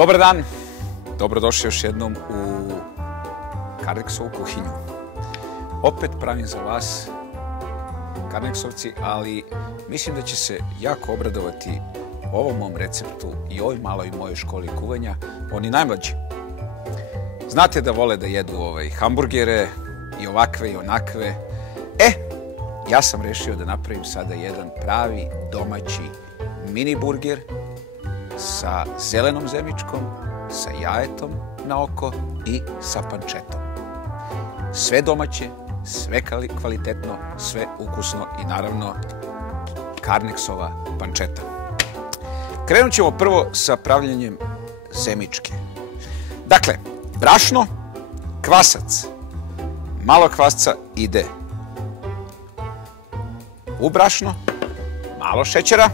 Dobar dan, dobrodošli još jednom u Karneksovu kuhinju. Opet pravim za vas Karneksovci, ali mislim da će se jako obradovati ovom mom receptu i ovoj maloj mojoj školi kuvanja, oni najmlađi. Znate da vole da jedu hamburgere i ovakve i onakve. Ja sam rešio da napravim sada jedan pravi domaći mini burger sa zelenom zemičkom, sa jajetom na oko i sa pančetom. Sve domaće, sve kvalitetno, sve ukusno i naravno Karneksova pančeta. Krenut ćemo prvo sa pravljenjem zemičke. Dakle, brašno, kvasac. Malo kvasca ide u brašno, malo šećera.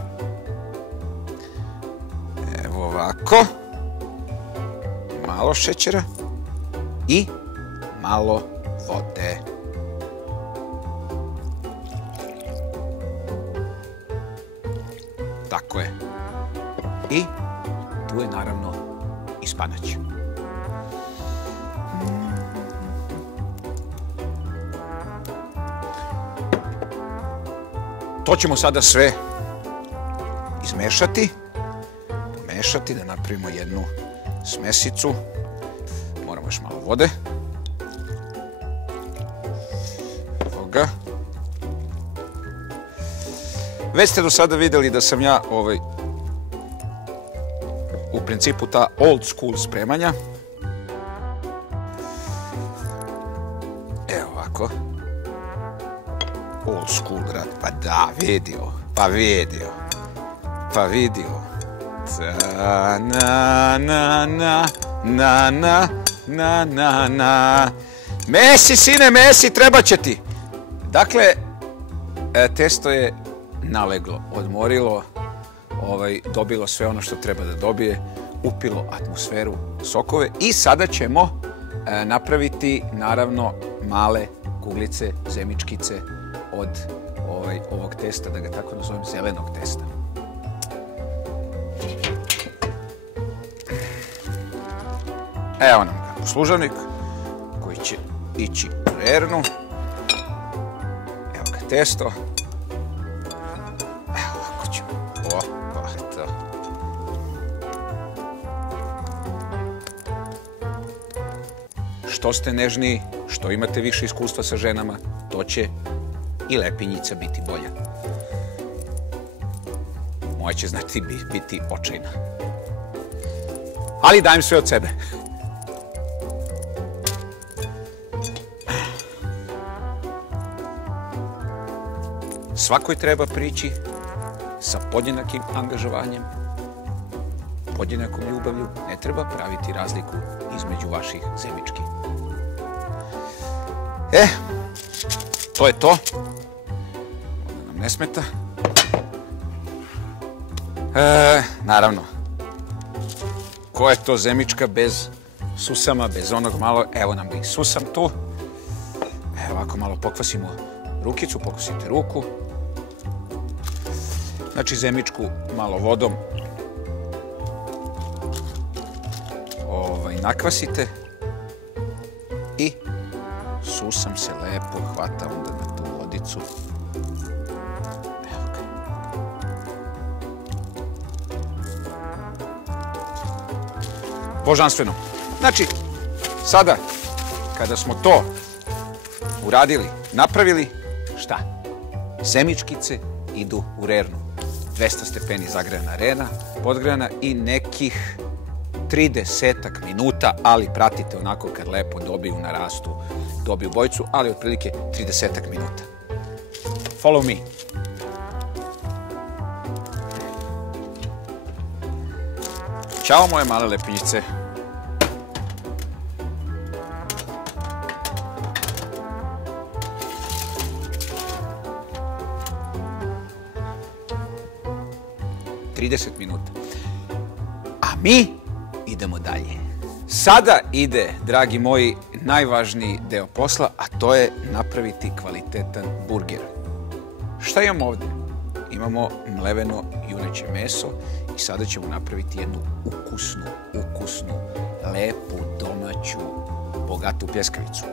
Evo ovako. Malo šećera i malo vode. Tako je. I tu je naravno i spanać. To ćemo sada sve izmešati, pomešati da napravimo jednu smesicu. Moramo još malo vode. Evo ga. Već ste do sada vidjeli da sam ja u principu ta old school spremanja. Evo ovako. Old school rad. Pa da, vidio. Pa vidio. Pa vidio. Na na na na na na na na. Mesi, sine, mesi, treba će ti. Dakle, testo je naleglo, odmorilo, dobilo sve ono što treba da dobije, upilo atmosferu, sokove i sada ćemo napraviti naravno male kuglice, zemičkice od ovog testa, da ga tako nazovem, zelenog testa. Evo nam ga poslužavnik koji će ići u rernu. Evo ga testo. Evo ovako ćemo. Opa, to. Što ste nežniji, što imate više iskustva sa ženama, to će i lepinjica biti bolja. Moja će znati biti očajna. Ali dajem sve od sebe. Svakoj treba prići sa podjednakim angažovanjem, podjednakom ljubavlju. Ne treba praviti razliku između vaših zemički. To je to. Onda nam ne smeta. Naravno, ko je to zemička bez susama, bez onog malo, evo nam ga i susam tu. Evo ovako malo pokvasimo rukicu, pokvasite ruku. Znači zemičku malo vodom nakvasite i susam se lepo hvata onda na tu vodicu. Evo ga. Božanstveno. Znači, sada kada smo to uradili, napravili, šta? Zemičkice idu u rernu. 200 stepeni zagrejana rena, podgrejana i nekih 30 minuta, ali pratite onako kad lepo dobiju, narastu, dobiju bojicu, ali otprilike 30 minuta. Follow me. Ćao moje male lepinjice. Minuta. A mi idemo dalje. Sada ide, dragi moji, najvažniji deo posla, a to je napraviti kvalitetan burger. Šta imamo ovdje? imamo mleveno juneće meso i sada ćemo napraviti jednu ukusnu, lepu, domaću, bogatu pljeskavicu.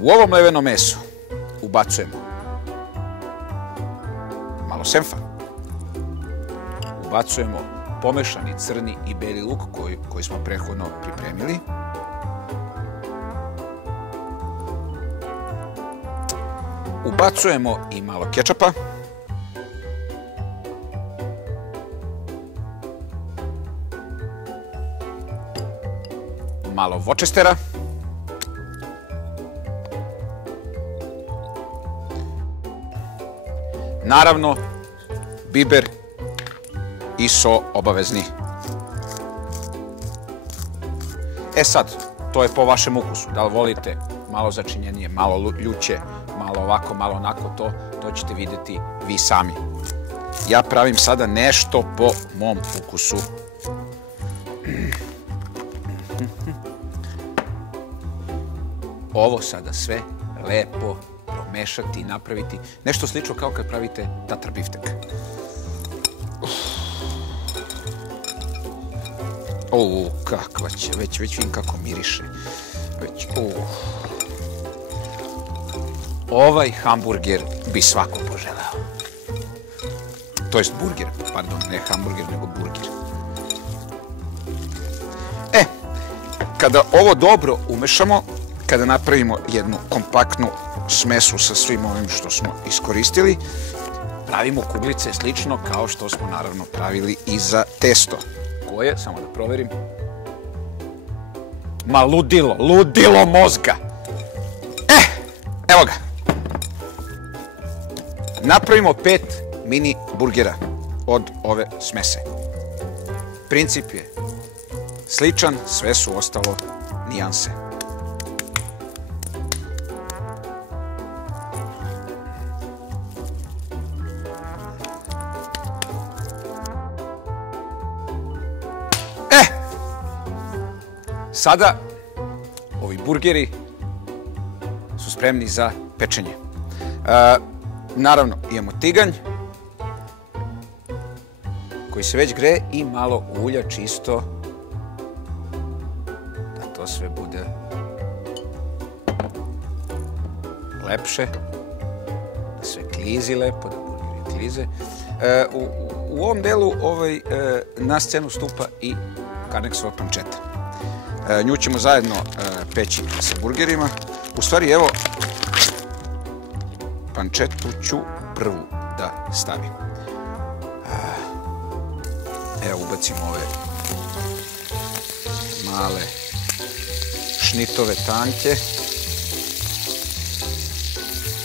U ovo mleveno meso ubacujemo malo senfa, ubacujemo pomešani crni i beli luk koji smo prethodno pripremili. Ubacujemo i malo kečapa. Malo Worcestera. Naravno, biber i so obavezni. E sad, to je po vašem ukusu. Da li volite malo začinjenije, malo ljuće, malo ovako, malo onako, to ćete vidjeti vi sami. Ja pravim sada nešto po mom ukusu. Ovo sada sve lepo promešati i napraviti nešto slično kao kad pravite tatar biftek. Kakva će, već vidim kako miriše. Ovaj hamburger bi svako poželeo. To jest burger, pardon, ne hamburger, nego burger. Kada ovo dobro umešamo, kada napravimo jednu kompaktnu smesu sa svim ovim što smo iskoristili, pravimo kuglice slično kao što smo naravno pravili i za testo. Koje, samo da proverim. Ma ludilo mozga. Evo ga. Napravimo 5 mini burgera od ove smese. Princip je sličan, sve su ostalo nijanse. Sada ovi burgeri su spremni za pečenje. Naravno, imamo tiganj koji se već greje i malo ulja čisto da to sve bude lepše, da sve klizi lepo, da burgeri klize. U ovom delu na scenu stupa i Carnexova pančeta. Nju ćemo zajedno peći sa burgerima. U stvari, evo, pančetu ću prvu da stavim. Evo, ubacimo ove male šnitove tanke.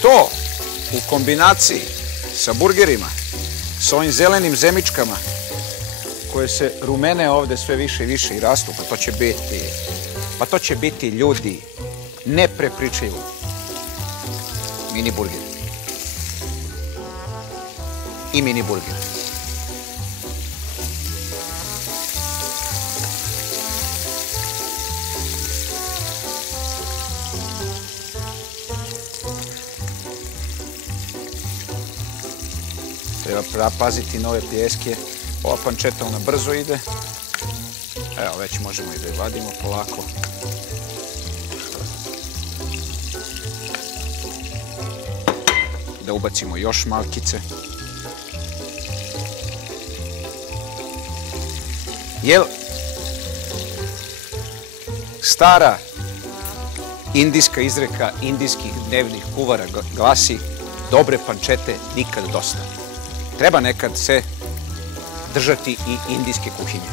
To u kombinaciji sa burgerima, sa ovim zelenim zemičkama, koje se rumene ovde sve više i više i rastu, pa to će biti ljudi neprepričljivo. Mini burger. I mini burger. Treba paziti na ove pljeske. Ova pančeta ona brzo ide. Evo, već možemo i da je vadimo polako. Da ubacimo još malkice. Jel, stara indijska izreka indijskih dnevnih kuvara glasi: dobre pančete nikad dosta. Treba nekad se držati i indijske kuhinje.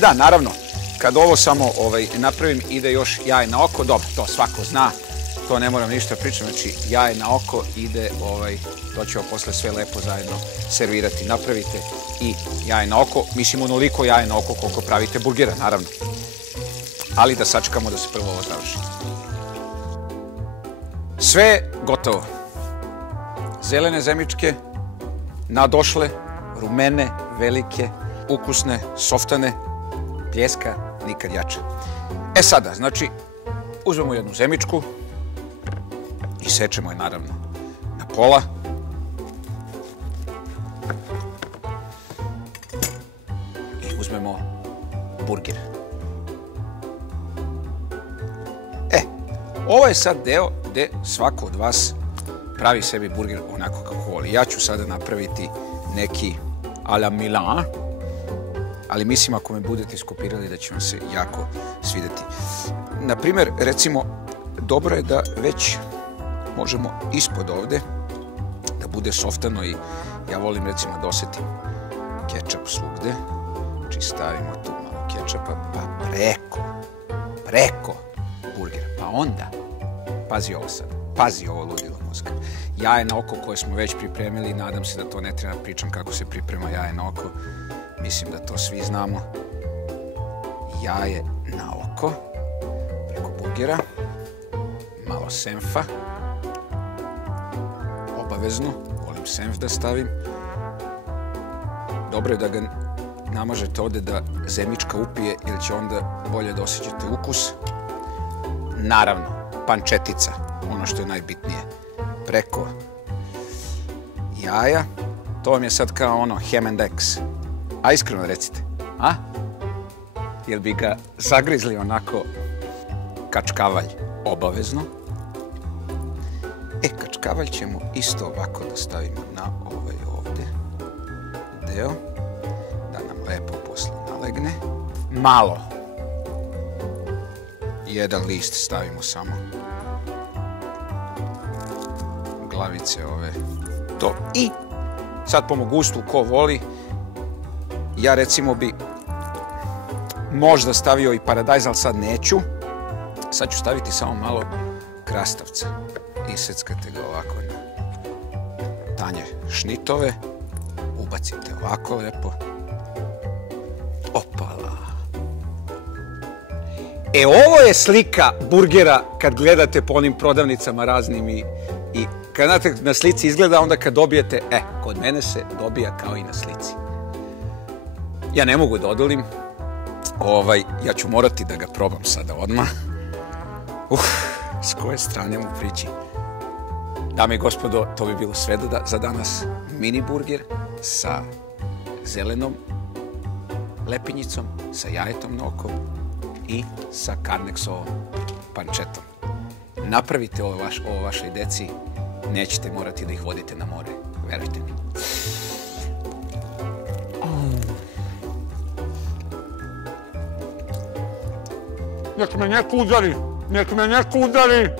Da, naravno, kad ovo samo napravim, ide još jaj na oko. Dobro, to svako zna, to ne moram ništa pričati. Znači, jaj na oko ide, to ćemo posle sve lepo zajedno servirati. Napravite i jaj na oko, mislim onoliko jaj na oko koliko pravite burgera, naravno. Ali da sačekamo da se prvo ovo završi. Sve gotovo. Zelene zemičke, nadošle, rumene, velike, ukusne, softane, pljeska nikad jača. Sada, znači, uzmemo jednu zemičku i sečemo je naravno na pola. I uzmemo burger. Ovo je sad deo gde svako od vas pravi sebi burger onako kako voli. Ja ću sada napraviti neki a la Milan, ali mislim ako me budete iskopirali da će vam se jako svideti. Naprimjer, recimo, dobro je da već možemo ispod ovde da bude softano i ja volim recimo da osetim kečap svugde. Znači stavimo tu malo kečapa pa preko burgera. Pa onda, pazi ovo sad, pazi ovo ludilo mozga. Jaje na oko koje smo već pripremili, nadam se da to ne treba pričam kako se priprema jaje na oko. Mislim da to svi znamo. Jaje na oko, preko burgera, malo senfa, obavezno, volim senf da stavim. Dobro je da ga namažete ovde da zemička upije, jer će onda bolje da osjećate ukus. Naravno, pančetica, ono što je najbitnije, preko jaja. To vam je sad kao ono ham and eggs. A iskreno recite, a? Jel bi ga zagrizli onako kačkavalj obavezno? Kačkavalj ćemo isto ovako da stavimo na ovaj ovde deo, da nam lepo posle nalegne. Malo. Jedan list stavimo samo. Glavice ove. To. I sad po mom gustu, ko voli, ja recimo bi možda stavio i paradajz, ali sad neću. Sad ću staviti samo malo krastavca. Iseckate ga ovako na tanje šnitove. Ubacite ovako lepo. Opala. Ovo je slika burgera kad gledate po onim prodavnicama raznim i kad znate na slici izgleda, onda kad dobijete, kod mene se dobija kao i na slici. Ja ne mogu da odolim. Ja ću morati da ga probam sada odmah. S koje strane mu prići. Dame i gospodo, to bi bilo sve za danas. Mini burger sa zelenom lepinjicom, sa jajetom na oko i sa Carnexovom pančetom. Napravite ovo vašoj deci, nećete morati da ih vodite na more, verujte mi. Nek me neko udari!